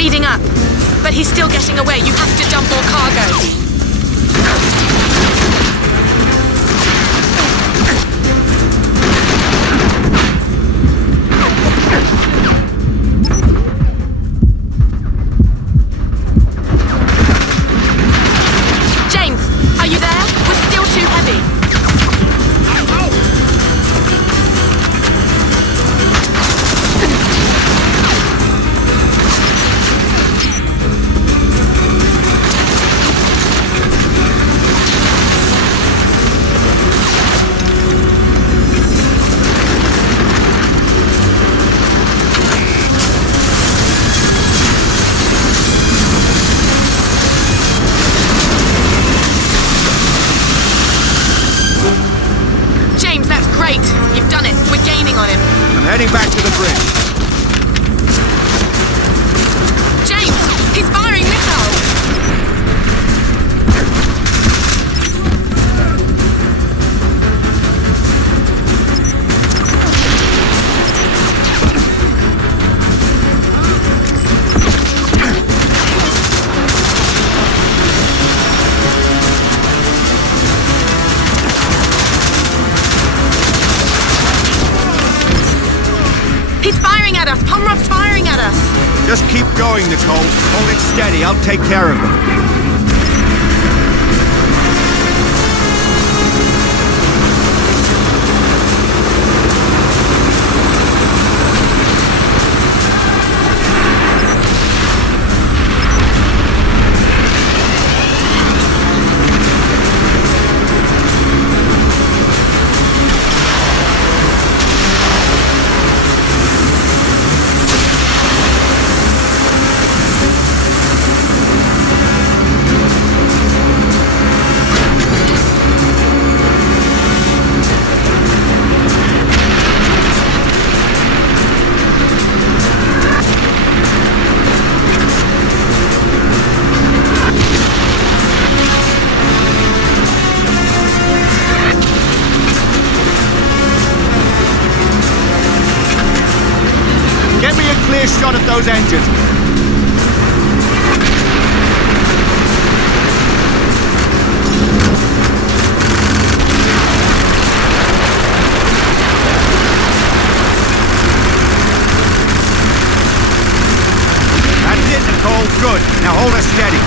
speeding up. But he's still getting away. You have to dump more cargo. Heading back to the bridge. James, he's firing missiles! Pomrov's firing at us! Just keep going, Nicole. Hold it steady. I'll take care of them. Clear shot of those engines. That's it, Nicole. Good. Now hold her steady.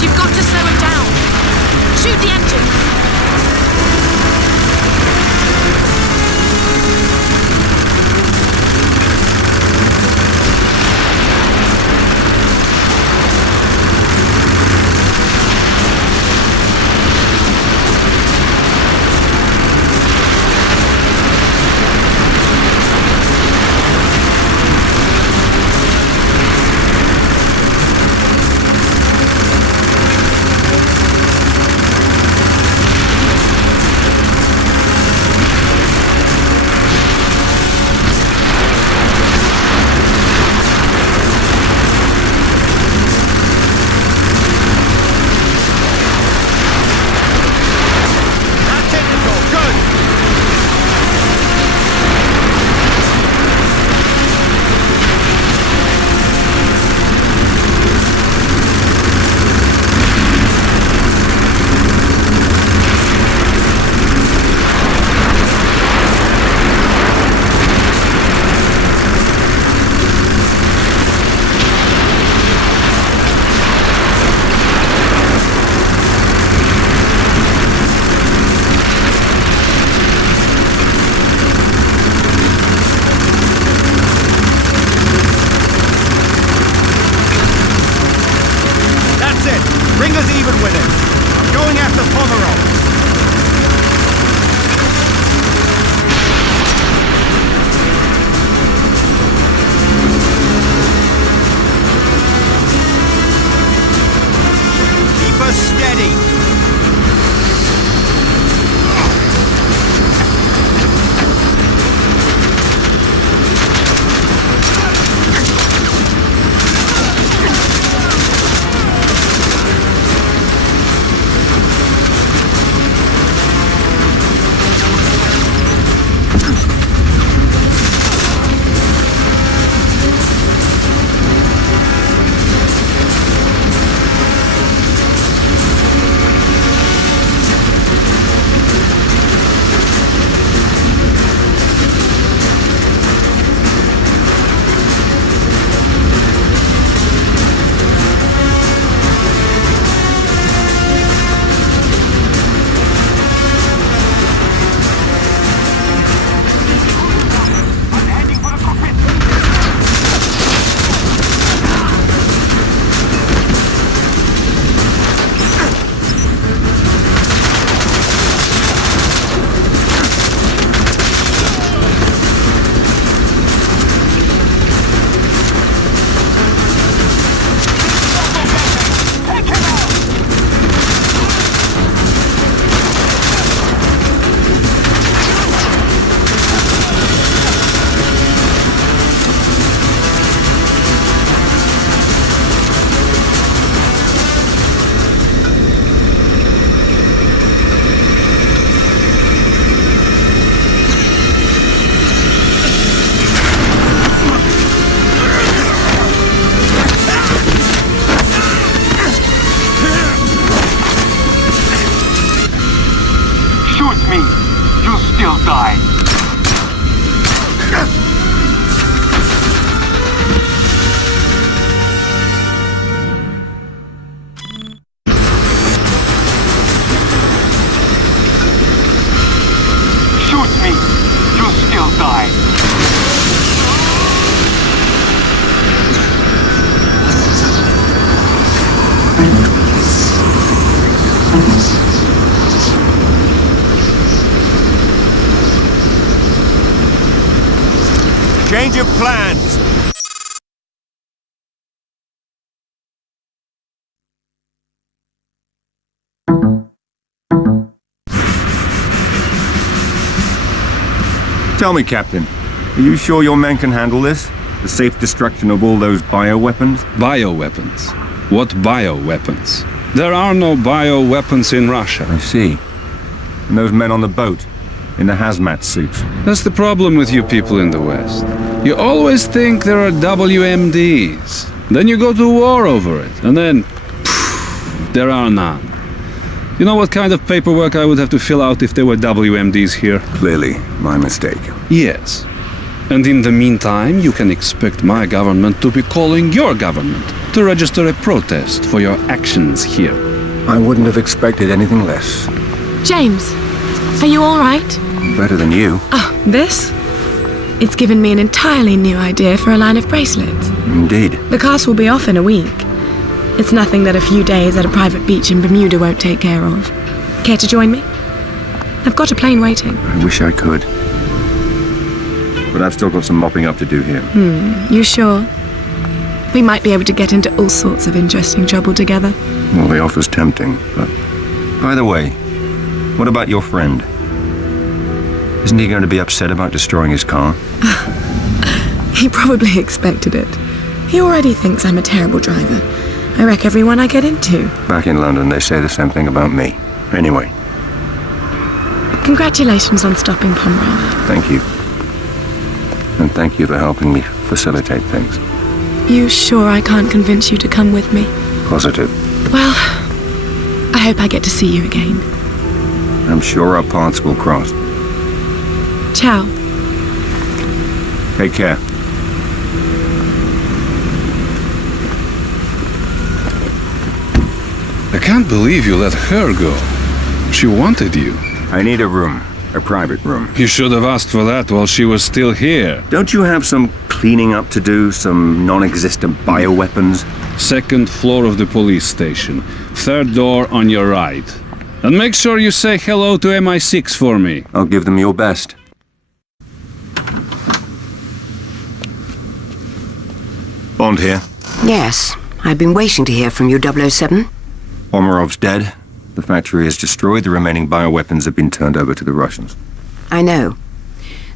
You've got to slow him down. Shoot the engines. Bring us even with it. I'm going after Pomerov. Keep us steady. change of plans. Tell me, Captain, are you sure your men can handle this? The safe destruction of all those bioweapons? Bioweapons? What bioweapons? There are no bioweapons in Russia. I see. And those men on the boat, in the hazmat suits. That's the problem with you people in the West. You always think there are WMDs. Then you go to war over it, and then there are none. You know what kind of paperwork I would have to fill out if there were WMDs here? Clearly, my mistake. Yes. And in the meantime, you can expect my government to be calling your government to register a protest for your actions here. I wouldn't have expected anything less. James, are you all right? Better than you. Oh, this? It's given me an entirely new idea for a line of bracelets. Indeed. The cast will be off in a week. It's nothing that a few days at a private beach in Bermuda won't take care of. Care to join me? I've got a plane waiting. I wish I could. But I've still got some mopping up to do here. You sure? We might be able to get into all sorts of interesting trouble together. Well, the offer's tempting, but... By the way, what about your friend? Isn't he going to be upset about destroying his car? He probably expected it. He already thinks I'm a terrible driver. I wreck everyone I get into. Back in London, they say the same thing about me. Anyway. Congratulations on stopping Pomerov. Thank you. And thank you for helping me facilitate things. You sure I can't convince you to come with me? Positive. Well, I hope I get to see you again. I'm sure our paths will cross. Ciao. Take care. I can't believe you let her go. She wanted you. I need a room. A private room. You should have asked for that while she was still here. Don't you have some cleaning up to do? Some non-existent bioweapons? Second floor of the police station. Third door on your right. And make sure you say hello to MI6 for me. I'll give them your best. Bond here. Yes, I've been waiting to hear from you, 007. Pomerov's dead. The factory is destroyed. The remaining bioweapons have been turned over to the Russians. I know.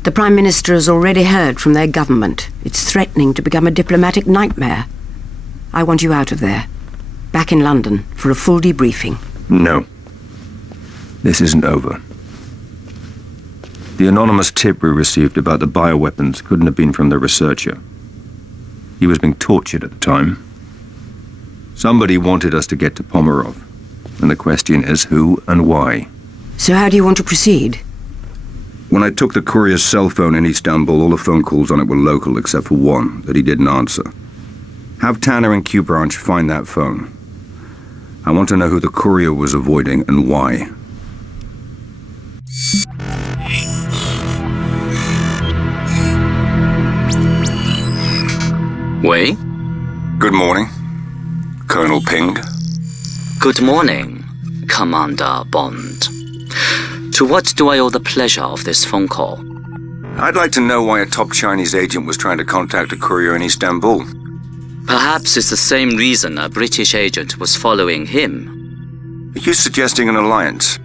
The Prime Minister has already heard from their government. It's threatening to become a diplomatic nightmare. I want you out of there. Back in London for a full debriefing. No. This isn't over. The anonymous tip we received about the bioweapons couldn't have been from the researcher. He was being tortured at the time. Somebody wanted us to get to Pomerov. And the question is who and why. So how do you want to proceed? When I took the courier's cell phone in Istanbul, all the phone calls on it were local except for one that he didn't answer. Have Tanner and Q Branch find that phone. I want to know who the courier was avoiding and why. Wei? Good morning, Colonel Ping. Good morning, Commander Bond. To what do I owe the pleasure of this phone call? I'd like to know why a top Chinese agent was trying to contact a courier in Istanbul. Perhaps it's the same reason a British agent was following him. Are you suggesting an alliance?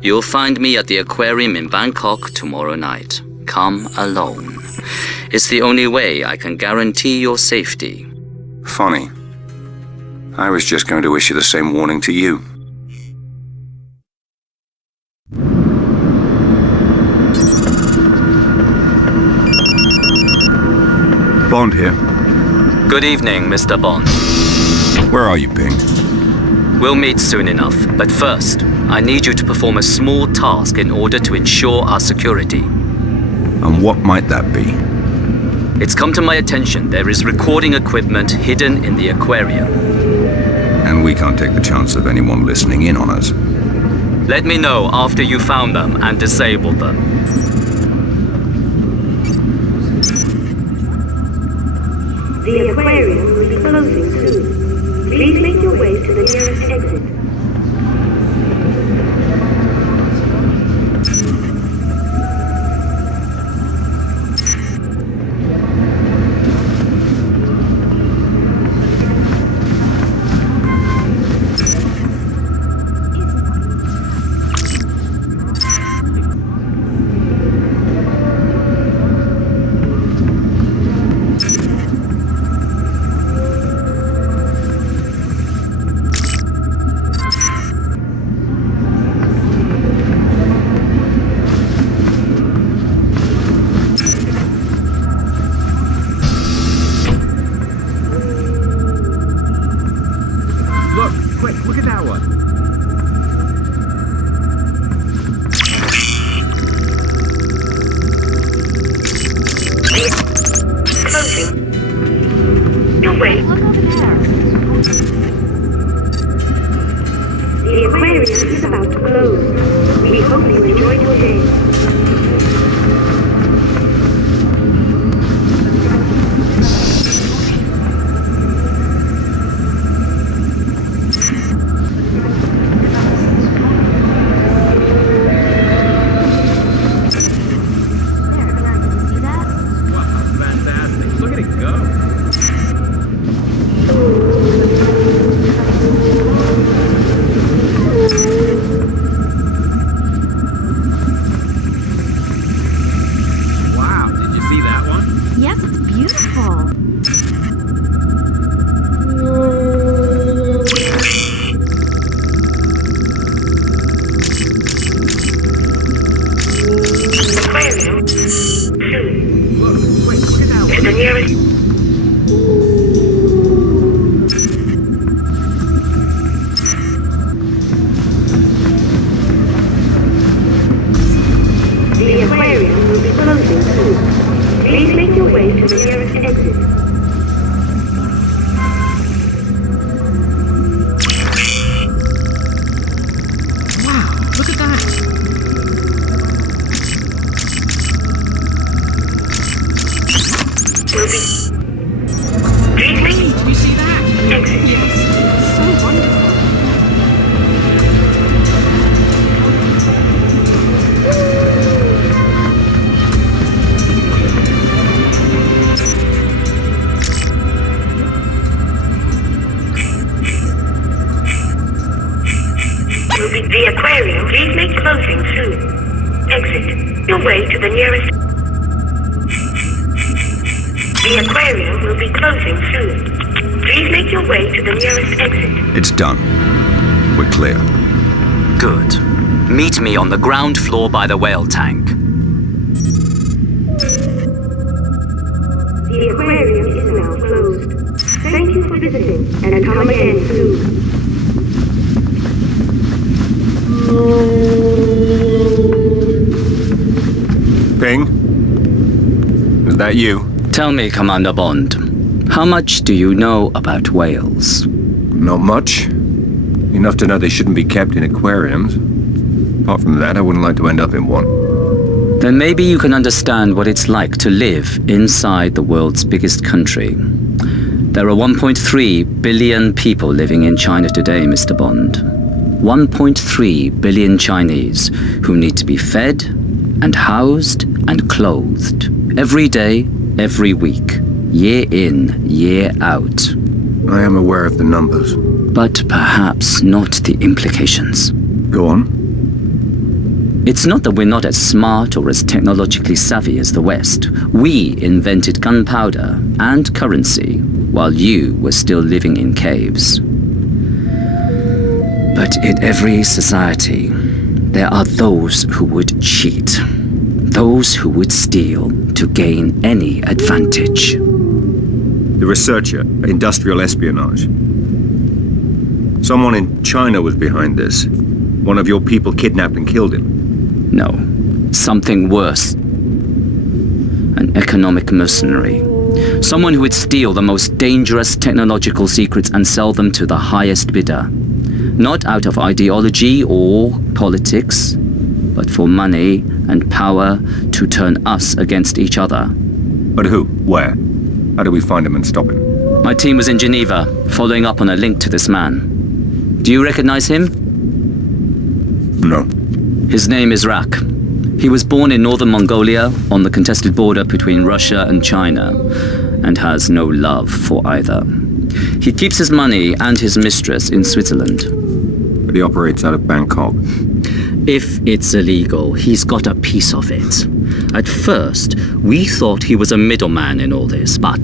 You'll find me at the aquarium in Bangkok tomorrow night. Come alone. It's the only way I can guarantee your safety. Funny. I was just going to issue the same warning to you. Bond here. Good evening, Mr. Bond. Where are you, Ping? We'll meet soon enough, but first, I need you to perform a small task in order to ensure our security. And what might that be? It's come to my attention there is recording equipment hidden in the aquarium. And we can't take the chance of anyone listening in on us. Let me know after you found them and disabled them. The aquarium will be closing soon. Please make your way to the nearest exit. The aquarium is about to close. We hope you enjoyed your day. Yes, it's beautiful. Aquarium. Soon. To the nearest. The aquarium will be closing soon. Please make your way to the nearest exit. Wow, look at that. Will be. Please make Hey, do you see that? exit. Yes, so wonderful. Will be the aquarium. Please make closing soon. Exit. Your way to the nearest. The aquarium will be closing soon. Please make your way to the nearest exit. It's done. We're clear. Good. Meet me on the ground floor by the whale tank. The aquarium is now closed. Thank you for visiting, and come again soon. Ping? Is that you? Tell me, Commander Bond, how much do you know about whales? Not much. Enough to know they shouldn't be kept in aquariums. Apart from that, I wouldn't like to end up in one. Then maybe you can understand what it's like to live inside the world's biggest country. There are 1.3 billion people living in China today, Mr. Bond. 1.3 billion Chinese who need to be fed and housed and clothed every day, every week, year in, year out. I am aware of the numbers. But perhaps not the implications. Go on. It's not that we're not as smart or as technologically savvy as the West. We invented gunpowder and currency while you were still living in caves. But in every society, there are those who would cheat, those who would steal to gain any advantage. The researcher, industrial espionage. Someone in China was behind this. One of your people kidnapped and killed him. No, something worse. An economic mercenary. Someone who would steal the most dangerous technological secrets and sell them to the highest bidder. Not out of ideology or politics, but for money and power to turn us against each other. But who? Where? How do we find him and stop him? My team was in Geneva, following up on a link to this man. Do you recognize him? No. His name is Rak. He was born in northern Mongolia, on the contested border between Russia and China, and has no love for either. He keeps his money and his mistress in Switzerland. But he operates out of Bangkok. If it's illegal, he's got a piece of it. At first, we thought he was a middleman in all this, but